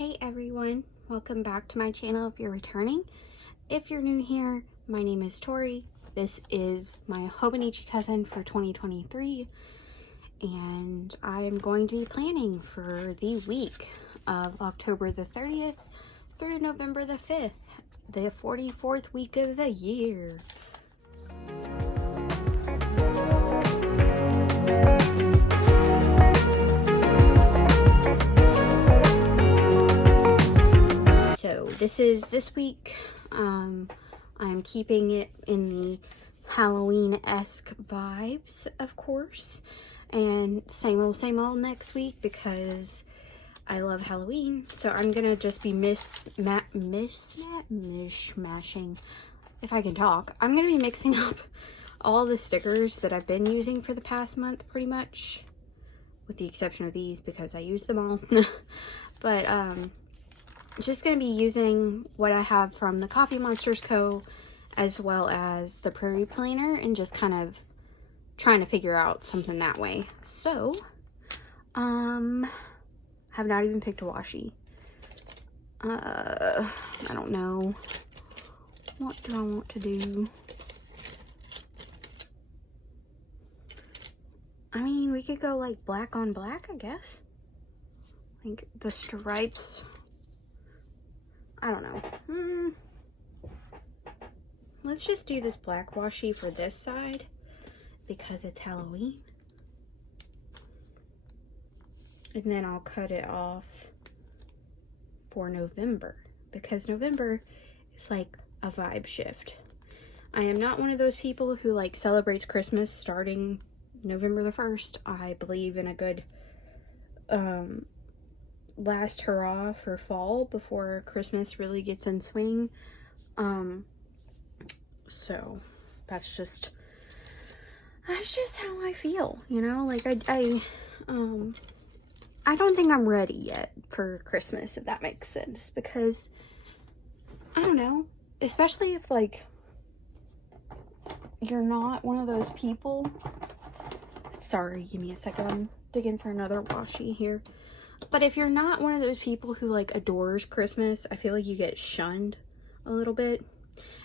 Hey everyone, welcome back to my channel if you're returning. If you're new here, my name is Tori. This is my hobonichi cousin for 2023, and I am going to be planning for the week of October the 30th through November the 5th, the 44th week of the year. So this week, I'm keeping it in the Halloween-esque vibes, of course, and same old next week because I love Halloween. So I'm gonna just be mishmashing, if I can talk. I'm gonna be mixing up all the stickers that I've been using for the past month, pretty much, with the exception of these because I use them all. But just going to be using what I have from the Coffee Monsters Co. as well as the Prairie Planner and just kind of trying to figure out something that way. So, have not even picked a washi. I don't know. What do I want to do? I mean, we could go like black on black, I guess. Like the stripes. I don't know. Let's just do this black washi for this side because it's Halloween. And then I'll cut it off for November because November is like a vibe shift. I am not one of those people who like celebrates Christmas starting November the 1st. I believe in a good last hurrah for fall before Christmas really gets in swing. So that's just how I feel, you know. Like I don't think I'm ready yet for Christmas, if that makes sense, because I don't know, especially if like you're not one of those people. Sorry, give me a second, I'm digging for another washi here. But if you're not one of those people who like adores Christmas, I feel like you get shunned a little bit.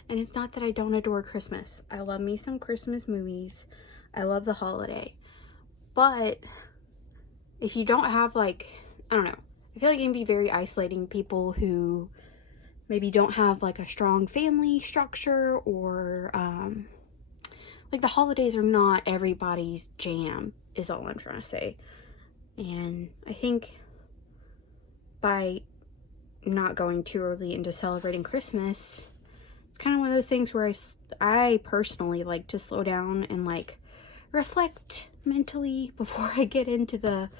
And it's not that I don't adore Christmas. I love me some Christmas movies. I love the holiday. But if you don't have like, I don't know, I feel like it can be very isolating. People who maybe don't have like a strong family structure, or like the holidays are not everybody's jam, is all I'm trying to say. And I think by not going too early into celebrating Christmas, it's kind of one of those things where I personally like to slow down and like reflect mentally before I get into the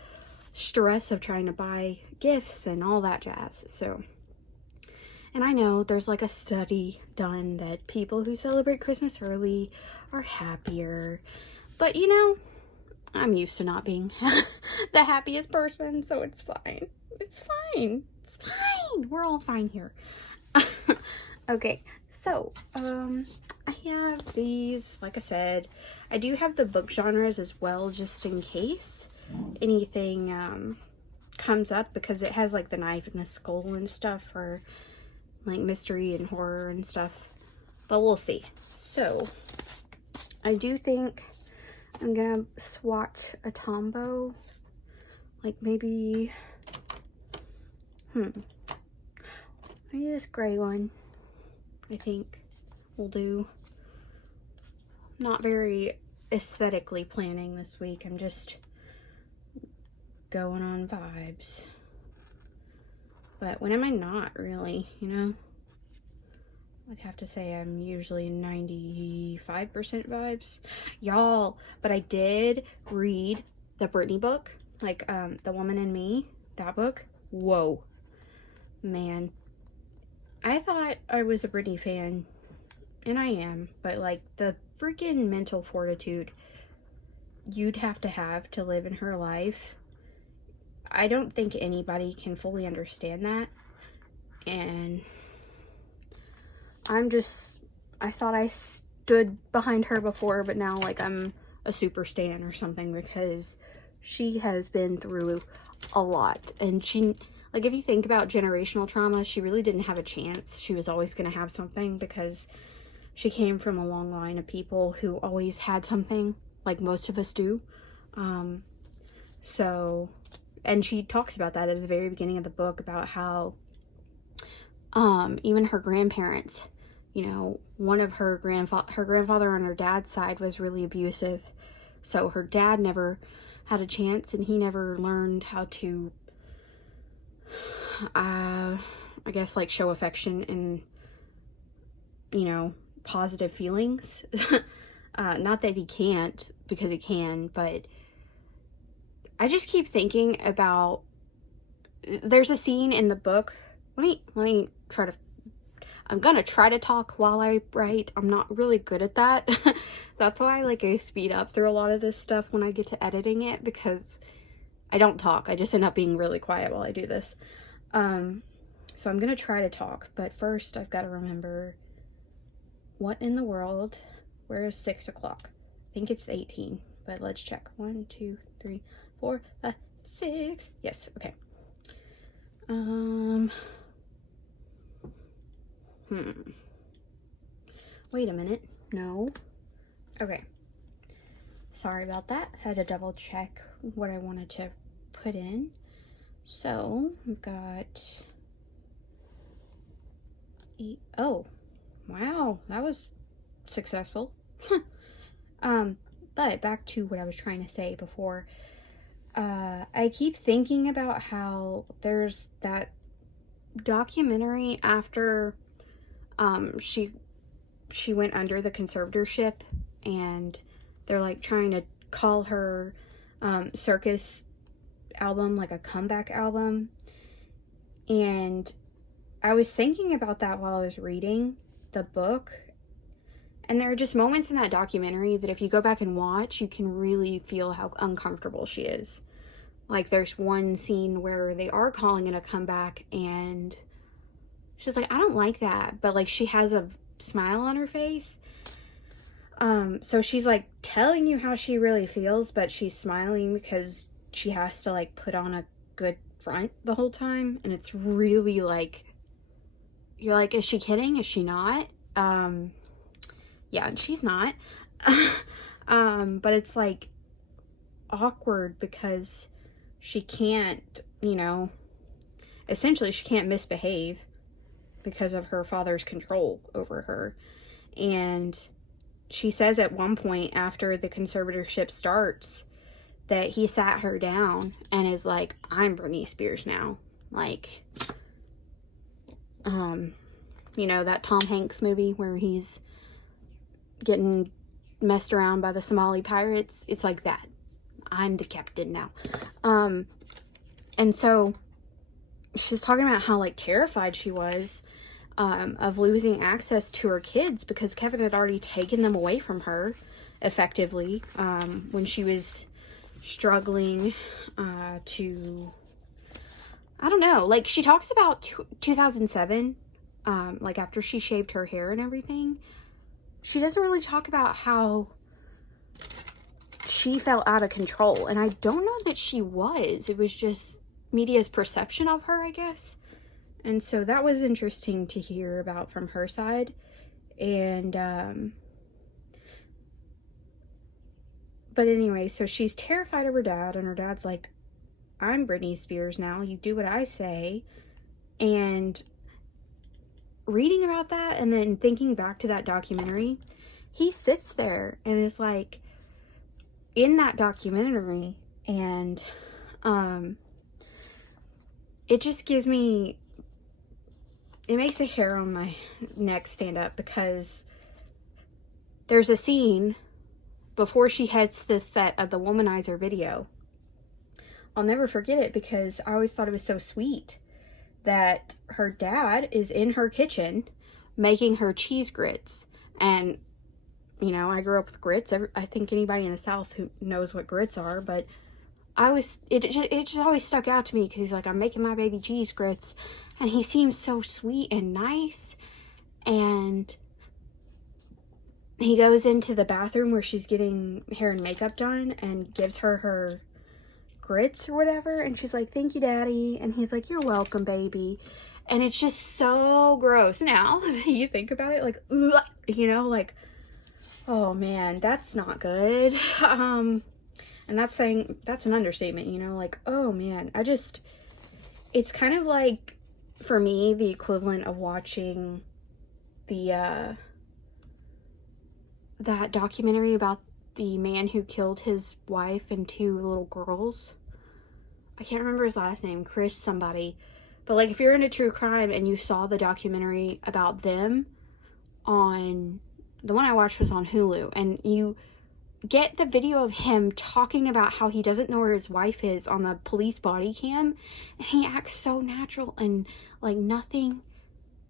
stress of trying to buy gifts and all that jazz. So, and I know there's like a study done that people who celebrate Christmas early are happier, but you know, I'm used to not being the happiest person, so it's fine. It's fine. It's fine. We're all fine here. Okay, so, I have these, like I said, I do have the book genres as well, just in case anything, comes up, because it has, like, the knife and the skull and stuff for, like, mystery and horror and stuff, but we'll see. So, I do think I'm gonna swatch a Tombow, like maybe this gray one, I think will do. Not very aesthetically planning this week. I'm just going on vibes. But when am I not really, you know? I'd have to say I'm usually 95% vibes. Y'all, but I did read the Britney book, like The Woman in Me, that book. Whoa. Man. I thought I was a Britney fan, and I am, but like the freaking mental fortitude you'd have to live in her life, I don't think anybody can fully understand that. And I thought I stood behind her before, but now like I'm a super stan or something, because she has been through a lot, and she, Like, if you think about generational trauma, she really didn't have a chance. She was always going to have something because she came from a long line of people who always had something, like most of us do. So, and she talks about that at the very beginning of the book, about how even her grandparents, you know, one of her grandfather on her dad's side was really abusive. So her dad never had a chance, and he never learned how to, I guess, like, show affection and, you know, positive feelings. Not that he can't, because he can, but I just keep thinking about, there's a scene in the book. Let me try to, I'm gonna try to talk while I write. I'm not really good at that. That's why, like, I speed up through a lot of this stuff when I get to editing it, because I don't talk. I just end up being really quiet while I do this. So I'm gonna try to talk, but first I've got to remember, what in the world, where is 6 o'clock? I think it's the 18, but let's check. 1, 2, 3, 4, 5, 6. Yes, okay. Wait a minute. No. Okay. Sorry about that. Had to double check what I wanted to put in. So, we've got 8. Oh, wow. That was successful. But back to what I was trying to say before. I keep thinking about how there's that documentary after she went under the conservatorship, and they're like trying to call her circus album like a comeback album. And I was thinking about that while I was reading the book, and there are just moments in that documentary that if you go back and watch, you can really feel how uncomfortable she is. Like, there's one scene where they are calling it a comeback, and she's like, I don't like that, but, like, she has a smile on her face. So she's, like, telling you how she really feels, but she's smiling because she has to, like, put on a good front the whole time, and it's really, like, you're like, is she kidding? Is she not? Yeah, and she's not. But it's, like, awkward because she can't, you know, essentially she can't misbehave because of her father's control over her. And she says at one point after the conservatorship starts that he sat her down and is like, I'm Britney Spears now. Like, you know, that Tom Hanks movie where he's getting messed around by the Somali pirates. It's like that. I'm the captain now. And so she's talking about how, like, terrified she was of losing access to her kids because Kevin had already taken them away from her effectively when she was struggling to, I don't know, like, she talks about 2007, like, after she shaved her hair and everything. She doesn't really talk about how she felt out of control, and I don't know that she was. It was just media's perception of her, I guess. And so that was interesting to hear about from her side. And but anyway, so she's terrified of her dad, and her dad's like, I'm Britney Spears now, you do what I say. And reading about that and then thinking back to that documentary, he sits there and is like, in that documentary, and it just gives me, it makes the hair on my neck stand up, because there's a scene before she heads to the set of the Womanizer video. I'll never forget it because I always thought it was so sweet that her dad is in her kitchen making her cheese grits. And, you know, I grew up with grits. I think anybody in the South who knows what grits are, but it just always stuck out to me because he's like, I'm making my baby cheese grits, and he seems so sweet and nice. And he goes into the bathroom where she's getting hair and makeup done and gives her her grits or whatever, and she's like, thank you, Daddy, and he's like, you're welcome, baby. And it's just so gross. Now that you think about it, like, ugh, you know, like, oh man, that's not good. And that's an understatement, you know, like, oh man, it's kind of like, for me, the equivalent of watching that documentary about the man who killed his wife and 2 little girls. I can't remember his last name, Chris somebody. But like, if you're into true crime and you saw the documentary about them on, the one I watched was on Hulu, and you get the video of him talking about how he doesn't know where his wife is on the police body cam, and he acts so natural and like nothing,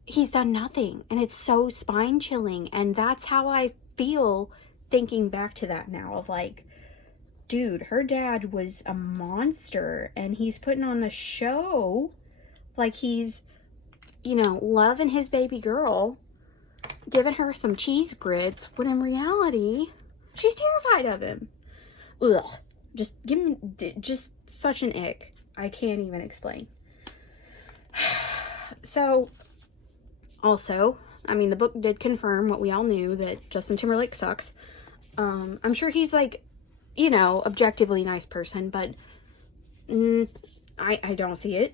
he's done nothing, and it's so spine chilling. And that's how I feel thinking back to that now, of like, dude, her dad was a monster, and he's putting on a show like he's, you know, loving his baby girl, giving her some cheese grits, when in reality, she's terrified of him. Ugh. Just such an ick. I can't even explain. So, also, I mean, the book did confirm what we all knew, that Justin Timberlake sucks. I'm sure he's like, you know, objectively nice person, but I don't see it.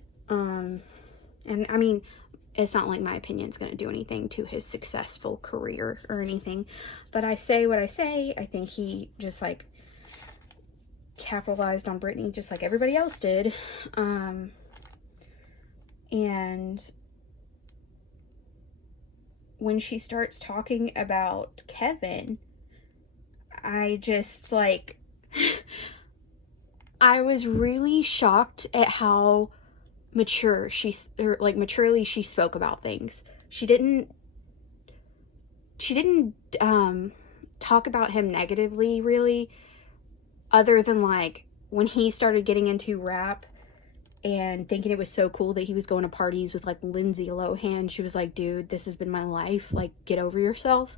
And I mean, it's not like my opinion's going to do anything to his successful career or anything, but I say what I say. I think he just like capitalized on Britney just like everybody else did. And when she starts talking about Kevin, I just like, I was really shocked at how maturely she spoke about things. She didn't talk about him negatively, really, other than like when he started getting into rap and thinking it was so cool that he was going to parties with like Lindsay Lohan. She was like, dude, this has been my life, like, get over yourself.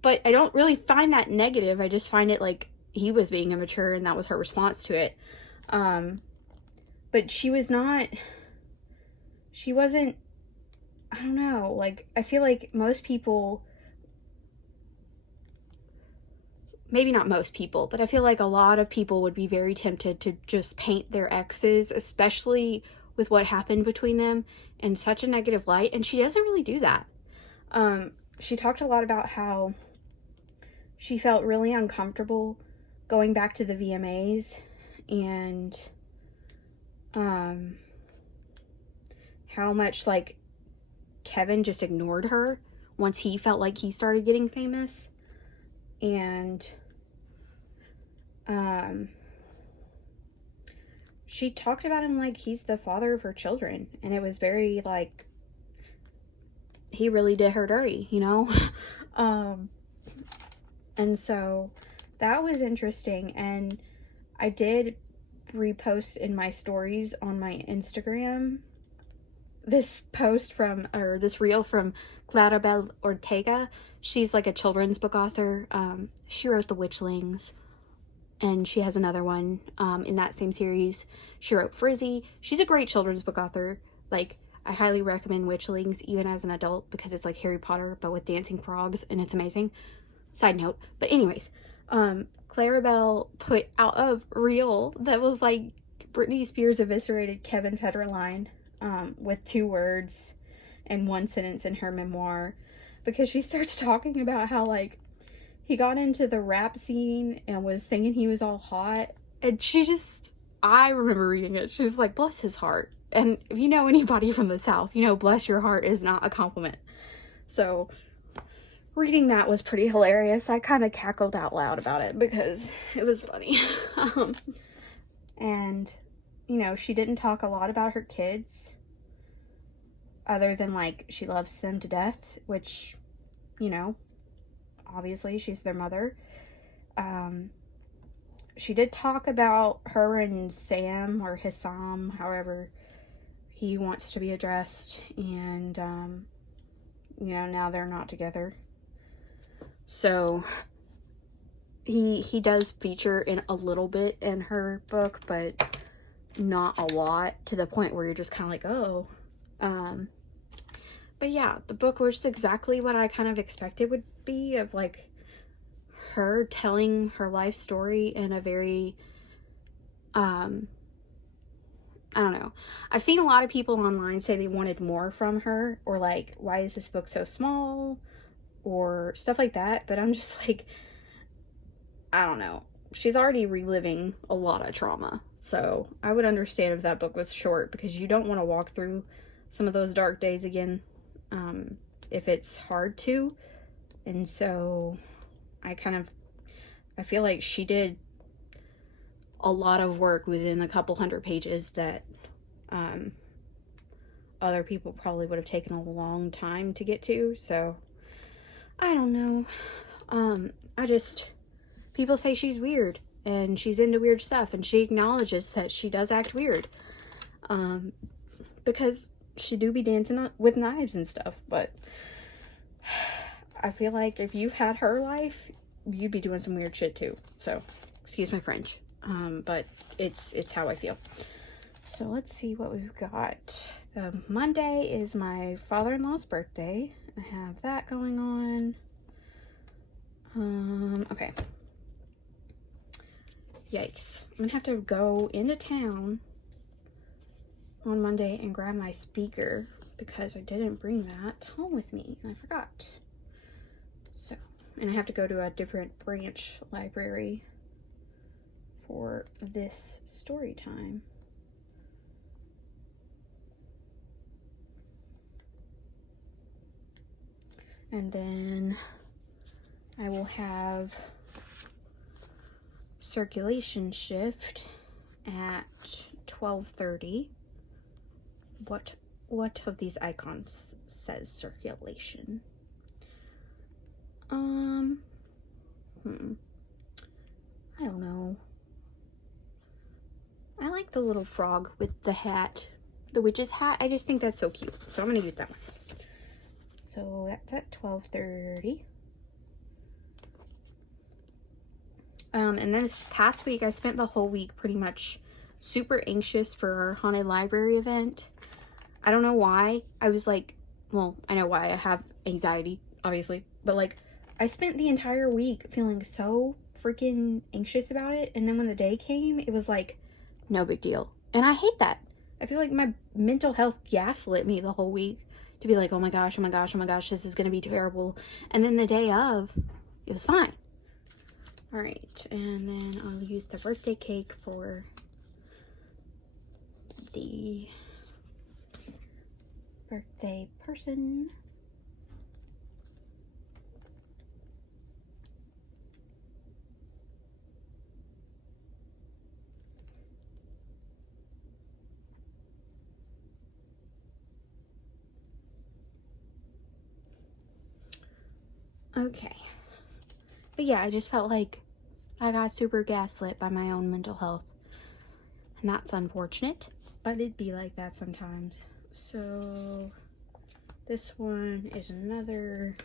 But I don't really find that negative. I just find it like he was being immature, and that was her response to it. But she wasn't, I don't know, like, I feel like most people, maybe not most people, but I feel like a lot of people would be very tempted to just paint their exes, especially with what happened between them, in such a negative light, and she doesn't really do that. She talked a lot about how she felt really uncomfortable going back to the VMAs, and how much like Kevin just ignored her once he felt like he started getting famous. And she talked about him like he's the father of her children, and it was very like, he really did her dirty, you know. And so that was interesting, and I did repost in my stories on my Instagram this post from, or this reel from Clarabel Ortega. She's like a children's book author. She wrote The Witchlings, and she has another one in that same series. She wrote Frizzy. She's a great children's book author. Like, I highly recommend Witchlings even as an adult, because it's like Harry Potter but with dancing frogs, and it's amazing. Side note. But anyways, Clarabelle put out a reel that was like Britney Spears eviscerated Kevin Federline with 2 words and 1 sentence in her memoir, because she starts talking about how like he got into the rap scene and was thinking he was all hot, and I remember reading it, she was like, bless his heart. And if you know anybody from the South, you know bless your heart is not a compliment. So reading that was pretty hilarious. I kind of cackled out loud about it because it was funny. And, you know, she didn't talk a lot about her kids, other than, like, she loves them to death, which, you know, obviously she's their mother. She did talk about her and Sam, or Hissam, however he wants to be addressed, and, you know, now they're not together. So, I don't know. Like, I feel like most people would be very tempted to just paint their exes, especially with what happened between them, in such a negative light, and she doesn't really do that. I he does feature in a little bit in her book, but not a lot, to the point where you're just kind of like, oh. But yeah, the book was exactly what I kind of expected would be, of like her telling her life story in a very, I don't know. I've seen a lot of people online say they wanted more from her, or like, why is this book so small, or stuff like that. But I'm just like, I don't know. She's already reliving a lot of trauma. So I would understand if that book was short, because you don't want to walk through some of those dark days again, if it's hard to. And so I feel like she did a lot of work within a couple hundred pages that other people probably would have taken a long time to get to. So I don't know. People say she's weird and she's into weird stuff, and she acknowledges that she does act weird, because she do be dancing with knives and stuff. But I feel like if you've had her life, you'd be doing some weird shit too. So excuse my French, but it's how I feel. So let's see what we've got. Monday is my father-in-law's birthday. I have that going on. Okay. Yikes. I'm gonna have to go into town on Monday and grab my speaker, because I didn't bring that home with me and I forgot. So, and I have to go to a different branch library for this story time. And then I will have circulation shift at 12:30. What of these icons says circulation? I don't know. I like the little frog with the hat, the witch's hat. I just think that's so cute, so I'm gonna use that one. So that's at 12:30. And then this past week, I spent the whole week pretty much super anxious for our haunted library event. I don't know why. I was like, well, I know why. I have anxiety, obviously. But like, I spent the entire week feeling so freaking anxious about it. And then when the day came, it was like, no big deal. And I hate that. I feel like my mental health gaslit me the whole week to be like, oh my gosh, oh my gosh, oh my gosh, this is going to be terrible. And then the day of, it was fine. All right, and then I'll use the birthday cake for the birthday person. Okay. But yeah, I just felt like I got super gaslit by my own mental health. And that's unfortunate, but it'd be like that sometimes. So this one is another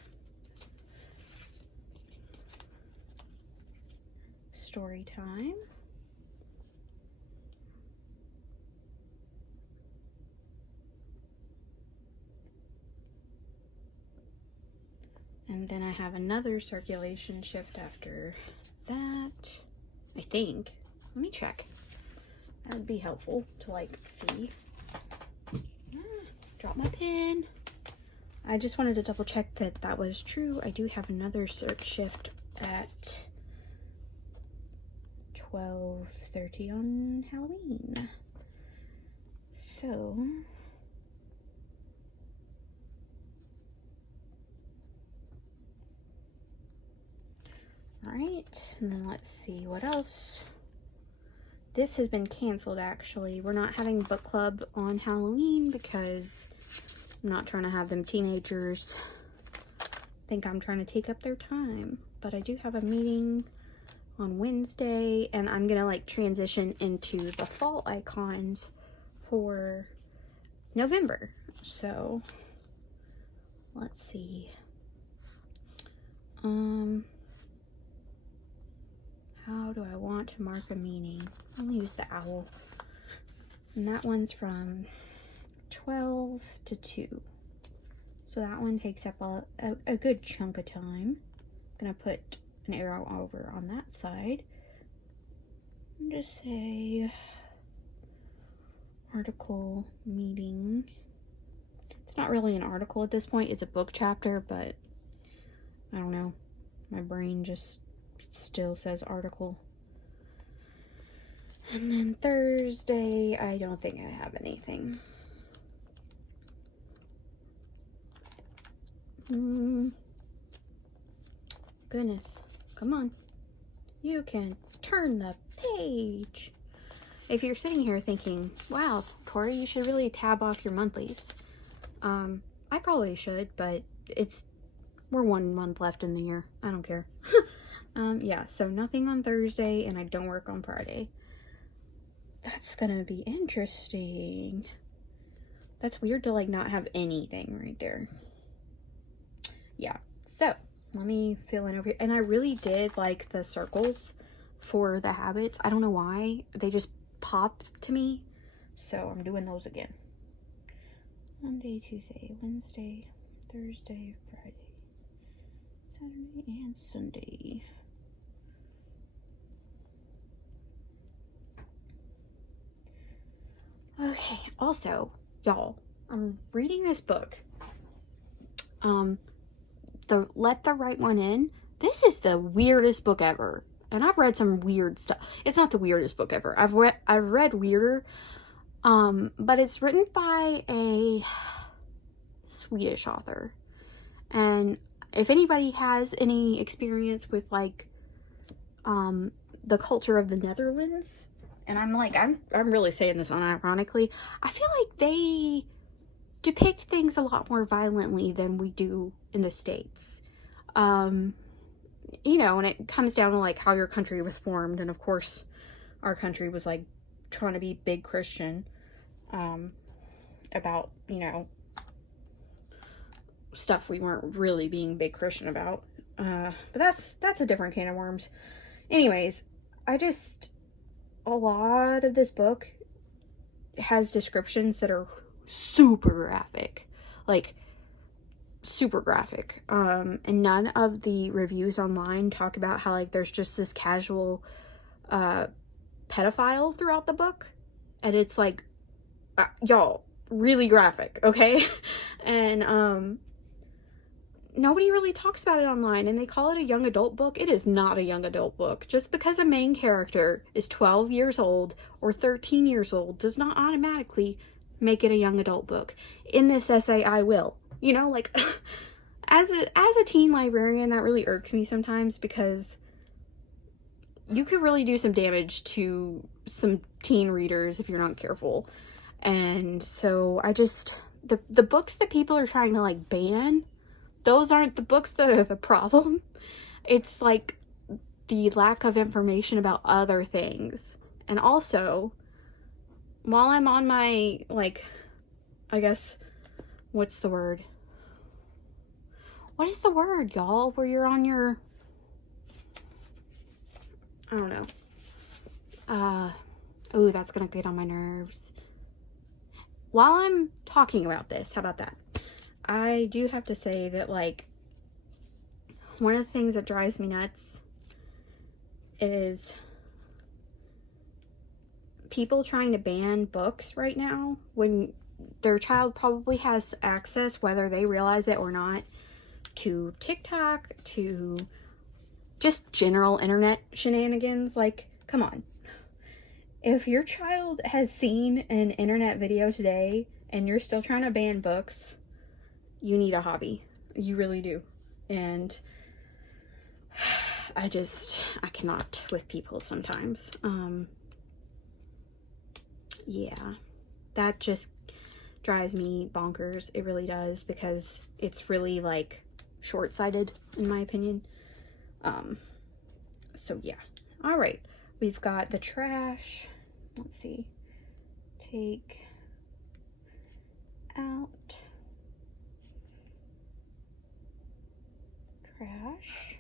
story time. And then I have another circulation shift after that, I think. Let me check. That would be helpful to like see. Drop my pen. I just wanted to double check that that was true. I do have another circ shift at 12:30 on Halloween. So all right, and then let's see what else. This has been canceled, actually. We're not having book club on Halloween because I'm not trying to have them teenagers think I'm trying to take up their time. But I do have a meeting on Wednesday, and I'm gonna like transition into the fall icons for November. So let's see. How do I want to mark a meaning? I'll use the owl. And that one's from 12 to 2. So that one takes up a good chunk of time. I'm going to put an arrow over on that side. And just say article meeting. It's not really an article at this point. It's a book chapter, but I don't know. My brain just still says article. And then Thursday, I don't think I have anything. Goodness. Come on. You can turn the page. If you're sitting here thinking, wow, Tori, you should really tab off your monthlies. I probably should, but we're 1 month left in the year. I don't care. Yeah, so nothing on Thursday, and I don't work on Friday. That's gonna be interesting. That's weird to, like, not have anything right there. Yeah, so let me fill in over here. And I really did like the circles for the habits. I don't know why. They just popped to me. So I'm doing those again. Monday, Tuesday, Wednesday, Thursday, Friday, Saturday, and Sunday. Okay, also, y'all, I'm reading this book. The Let the Right One In. This is the weirdest book ever. And I've read some weird stuff. It's not the weirdest book ever. I've read weirder. But it's written by a Swedish author. And if anybody has any experience with, like, the culture of the Netherlands, and I'm really saying this unironically, I feel like they depict things a lot more violently than we do in the States. You know, and it comes down to, like, how your country was formed, and of course our country was, like, trying to be big Christian, about, you know, stuff we weren't really being big Christian about, but that's a different can of worms. Anyways, a lot of this book has descriptions that are super graphic, like super graphic, and none of the reviews online talk about how, like, there's just this casual pedophile throughout the book, and it's like, y'all, really graphic, okay? And nobody really talks about it online, and they call it a young adult book. It is not a young adult book. Just because a main character is 12 years old or 13 years old does not automatically make it a young adult book. In this essay, I will. You know, like, as a teen librarian, that really irks me sometimes, because you could really do some damage to some teen readers if you're not careful. And so the books that people are trying to, like, ban, those aren't the books that are the problem. It's, like, the lack of information about other things. And also, while I'm on my, like, I guess, what's the word? What is the word, y'all, where you're on your, I don't know. Oh, that's gonna get on my nerves. While I'm talking about this, how about that? I do have to say that, like, one of the things that drives me nuts is people trying to ban books right now when their child probably has access, whether they realize it or not, to TikTok, to just general internet shenanigans. Like, come on. If your child has seen an internet video today and you're still trying to ban books, you need a hobby. You really do. And I cannot with people sometimes. Yeah, that just drives me bonkers. It really does, because it's really, like, short-sighted in my opinion. So yeah. All right, we've got the trash. Let's see. Take out trash.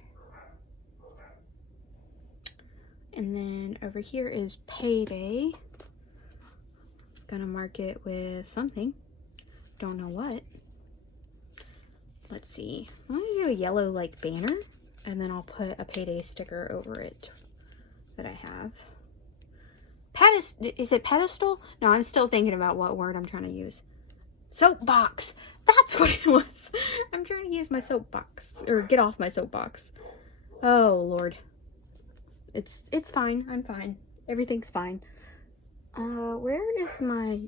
And then over here is payday. Gonna mark it with something. Don't know what. Let's see. I'm gonna do a yellow like banner, and then I'll put a payday sticker over it that I have. Is it pedestal? No, I'm still thinking about what word I'm trying to use. Soapbox. That's what it was. I'm trying to use my soapbox, or get off my soapbox. Oh Lord. It's fine. I'm fine. Everything's fine. Where is my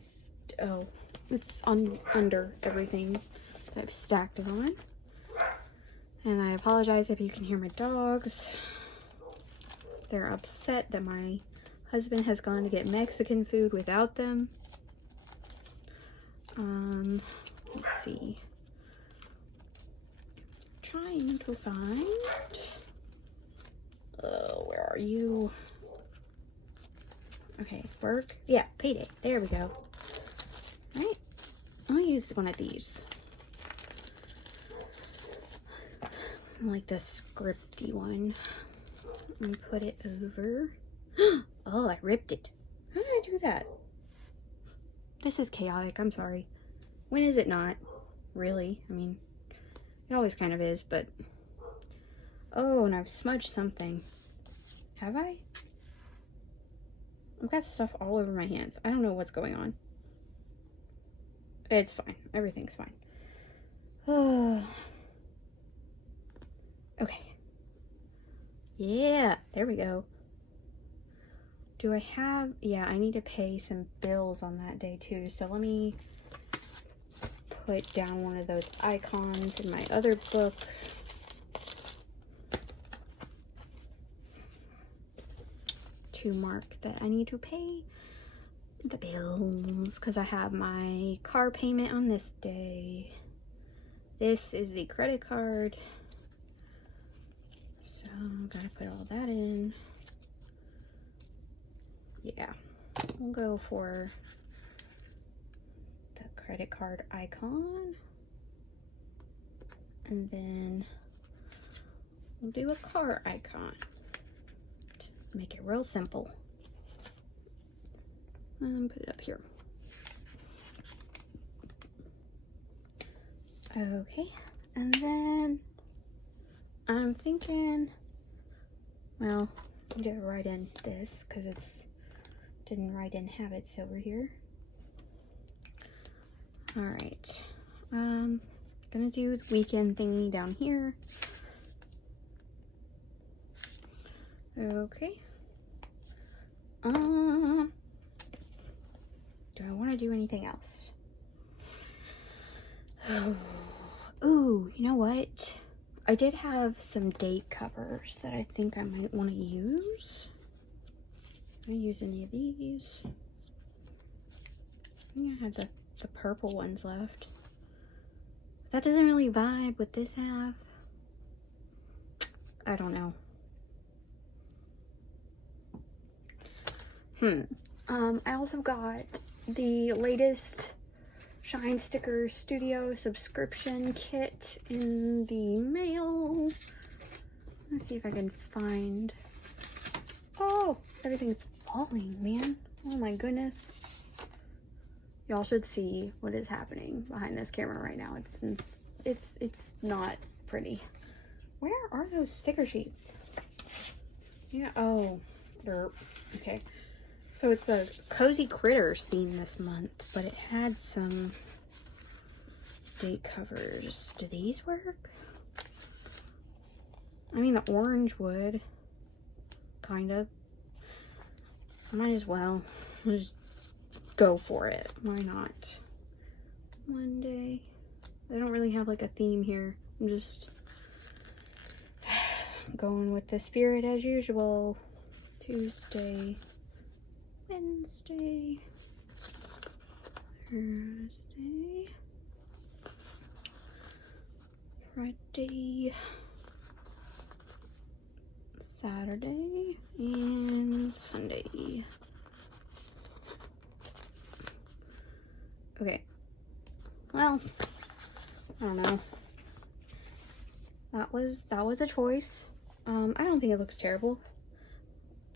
oh, it's under everything that I've stacked it on. And I apologize if you can hear my dogs. They're upset that my husband has gone to get Mexican food without them. Let's see. Trying to find. Oh, where are you? Okay, work. Yeah, payday. There we go. Alright. I'll use one of these. Like the scripty one. And put it over. Oh, I ripped it. How did I do that? This is chaotic. I'm sorry. When is it not? Really? I mean, it always kind of is, but... Oh, and I've smudged something. Have I? I've got stuff all over my hands. I don't know what's going on. It's fine. Everything's fine. Okay. Yeah, there we go. Do I have... Yeah, I need to pay some bills on that day too. So let me put down one of those icons in my other book. To mark that I need to pay the bills because I have my car payment on this day. This is the credit card. So gotta put all that in. Yeah, we'll go for the credit card icon. And then we'll do a car icon. Make it real simple. And put it up here. Okay, and then I'm thinking, well, I'm gonna write in this because it's didn't write in habits over here. All right, gonna do the weekend thingy down here. Okay. Do I want to do anything else? Ooh, you know what? I did have some date covers that I think I might want to use. Can I use any of these? I think I have the purple ones left. That doesn't really vibe with this half. I don't know. I also got the latest Shine Sticker Studio subscription kit in the mail. Let's see if I can find... Oh, everything's falling, man. Oh my goodness. Y'all should see what is happening behind this camera right now. It's not pretty. Where are those sticker sheets? Yeah, oh, derp. Okay. So it's a Cozy Critters theme this month, but it had some date covers. Do these work? I mean, the orange would. Kind of. I might as well. Just go for it. Why not? Monday. They don't really have like a theme here. I'm just going with the spirit as usual. Tuesday. Wednesday, Thursday, Friday, Saturday, and Sunday. Okay. Well, I don't know. That was a choice. I don't think it looks terrible.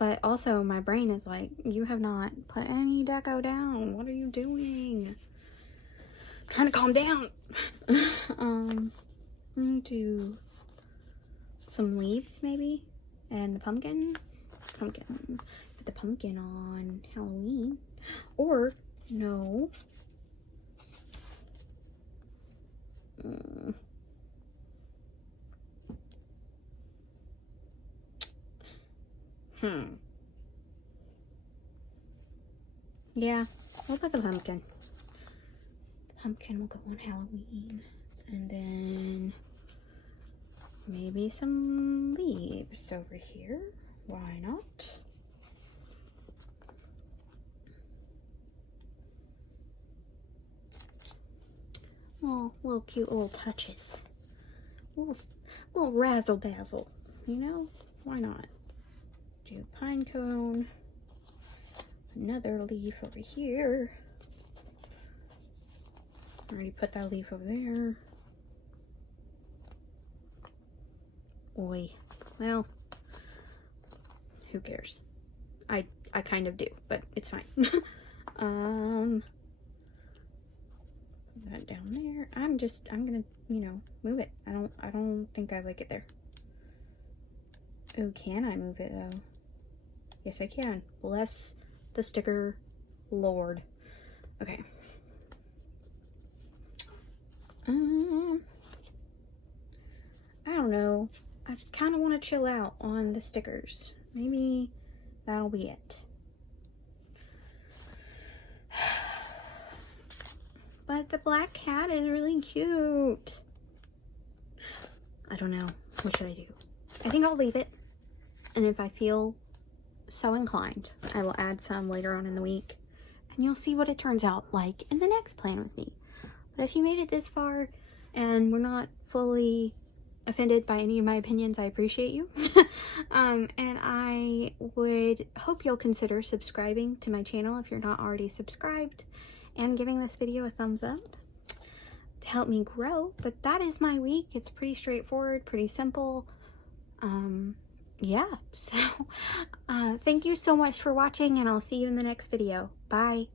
But also my brain is like, you have not put any deco down. What are you doing? I'm trying to calm down. I'm gonna do some leaves maybe, and the pumpkin. Put the pumpkin on Halloween. Or no. Yeah, we'll put the pumpkin. Pumpkin will go on Halloween. And then maybe some leaves over here. Why not? Oh, little cute little touches. Little razzle dazzle. You know? Why not? Do pine cone. Another leaf over here. Already put that leaf over there. Oi. Well, who cares? I kind of do, but it's fine. Put that down there. I'm gonna, you know, move it. I don't think I like it there. Oh, can I move it though? Yes, I can. Bless the sticker Lord. Okay. I don't know. I kind of want to chill out on the stickers. Maybe that'll be it. But the black cat is really cute. I don't know. What should I do? I think I'll leave it. And if I feel so inclined, I will add some later on in the week. And you'll see what it turns out like in the next plan with me. But if you made it this far and we're not fully offended by any of my opinions, I appreciate you. And I would hope you'll consider subscribing to my channel if you're not already subscribed, and giving this video a thumbs up to help me grow. But that is my week. It's pretty straightforward, pretty simple. Yeah, so thank you so much for watching, and I'll see you in the next video. Bye.